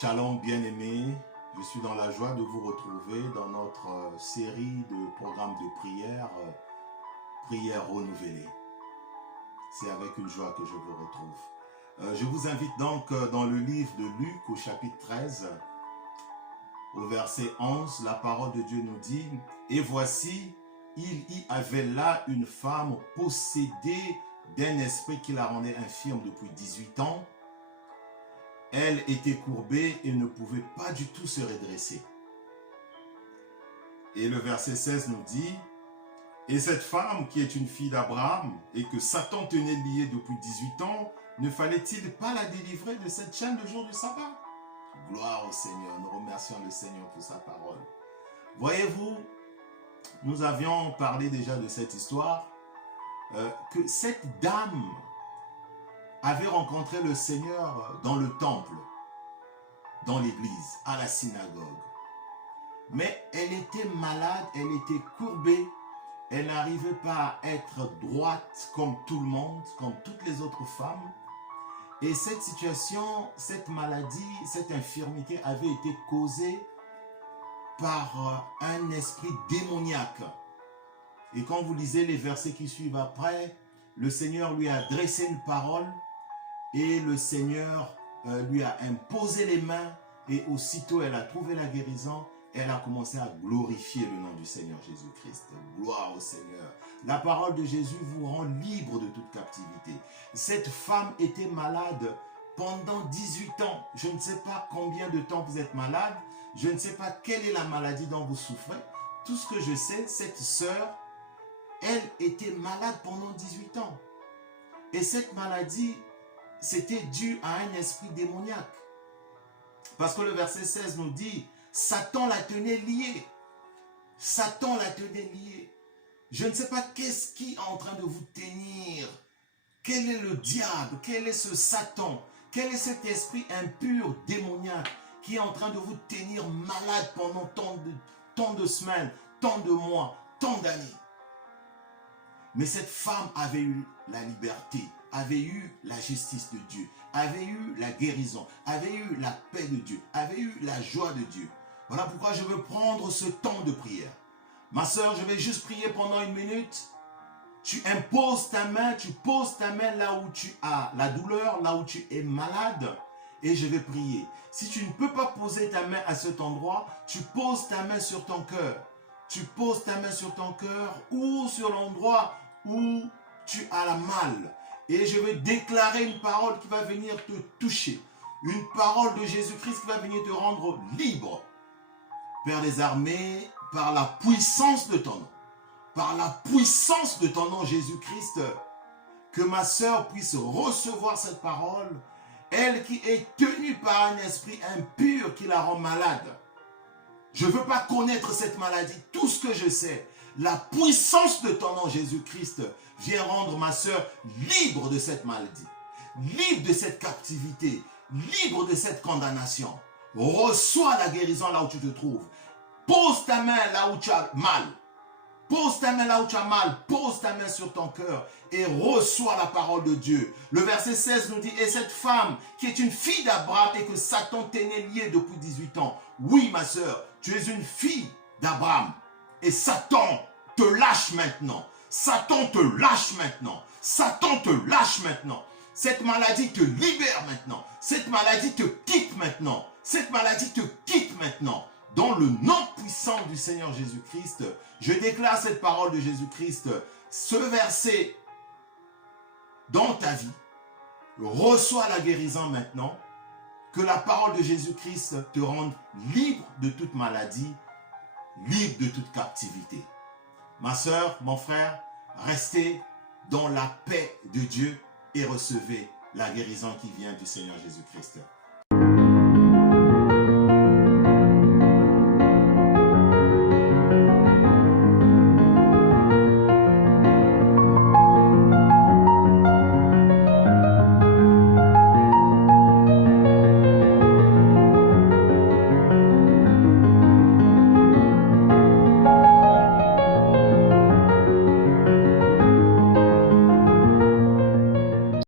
Shalom bien-aimés, je suis dans la joie de vous retrouver dans notre série de programmes de prière, prière renouvelée. C'est avec une joie que je vous retrouve. Je vous invite donc dans le livre de Luc au chapitre 13, au verset 11, la parole de Dieu nous dit « Et voici, il y avait là une femme possédée d'un esprit qui la rendait infirme depuis 18 ans. Elle était courbée et ne pouvait pas du tout se redresser. » Et le verset 16 nous dit « Et cette femme qui est une fille d'Abraham et que Satan tenait liée depuis 18 ans, ne fallait-il pas la délivrer de cette chaîne le jour du sabbat ?» Gloire au Seigneur, nous remercions le Seigneur pour sa parole. Voyez-vous, nous avions parlé déjà de cette histoire, que cette dame avait rencontré le Seigneur dans le temple, dans l'église, à la synagogue. Mais elle était malade, elle était courbée, elle n'arrivait pas à être droite comme tout le monde, comme toutes les autres femmes. Et cette situation, cette maladie, cette infirmité avait été causée par un esprit démoniaque. Et quand vous lisez les versets qui suivent après, le Seigneur lui a adressé une parole et le Seigneur lui a imposé les mains et aussitôt elle a trouvé la guérison. Elle a commencé à glorifier le nom du Seigneur Jésus-Christ. Gloire au Seigneur. La parole de Jésus vous rend libre de toute captivité. Cette femme était malade pendant 18 ans. Je ne sais pas combien de temps vous êtes malade. Je ne sais pas quelle est la maladie dont vous souffrez. Tout ce que je sais, cette sœur, elle était malade pendant 18 ans. Et cette maladie, c'était dû à un esprit démoniaque. Parce que le verset 16 nous dit, Satan la tenait liée. Satan la tenait liée. Je ne sais pas qu'est-ce qui est en train de vous tenir. Quel est le diable? Quel est ce Satan? Quel est cet esprit impur, démoniaque, qui est en train de vous tenir malade pendant tant de semaines, tant de mois, tant d'années? Mais cette femme avait eu la liberté, avait eu la justice de Dieu, avait eu la guérison, avait eu la paix de Dieu, avait eu la joie de Dieu. Voilà pourquoi je veux prendre ce temps de prière. Ma soeur, je vais juste prier pendant 1 minute. Tu imposes ta main, tu poses ta main là où tu as la douleur, là où tu es malade, et je vais prier. Si tu ne peux pas poser ta main à cet endroit, tu poses ta main sur ton cœur. Tu poses ta main sur ton cœur ou sur l'endroit où tu as la mal. Et je vais déclarer une parole qui va venir te toucher. Une parole de Jésus-Christ qui va venir te rendre libre. Père des armées, par la puissance de ton nom, par la puissance de ton nom Jésus-Christ, que ma sœur puisse recevoir cette parole, elle qui est tenue par un esprit impur qui la rend malade. Je ne veux pas connaître cette maladie. Tout ce que je sais, la puissance de ton nom Jésus-Christ vient rendre ma sœur libre de cette maladie, libre de cette captivité, libre de cette condamnation. Reçois la guérison là où tu te trouves. Pose ta main là où tu as mal. Pose ta main là où tu as mal. Pose ta main sur ton cœur et reçois la parole de Dieu. Le verset 16 nous dit, et cette femme qui est une fille d'Abraham et que Satan tenait liée depuis 18 ans. Oui, ma sœur, tu es une fille d'Abraham et Satan te lâche maintenant. Satan te lâche maintenant. Satan te lâche maintenant. Cette maladie te libère maintenant. Cette maladie te quitte maintenant. Cette maladie te quitte maintenant. Dans le nom puissant du Seigneur Jésus-Christ, je déclare cette parole de Jésus-Christ, ce verset dans ta vie. Reçois la guérison maintenant. Que la parole de Jésus-Christ te rende libre de toute maladie, libre de toute captivité. Ma sœur, mon frère, restez dans la paix de Dieu et recevez la guérison qui vient du Seigneur Jésus-Christ.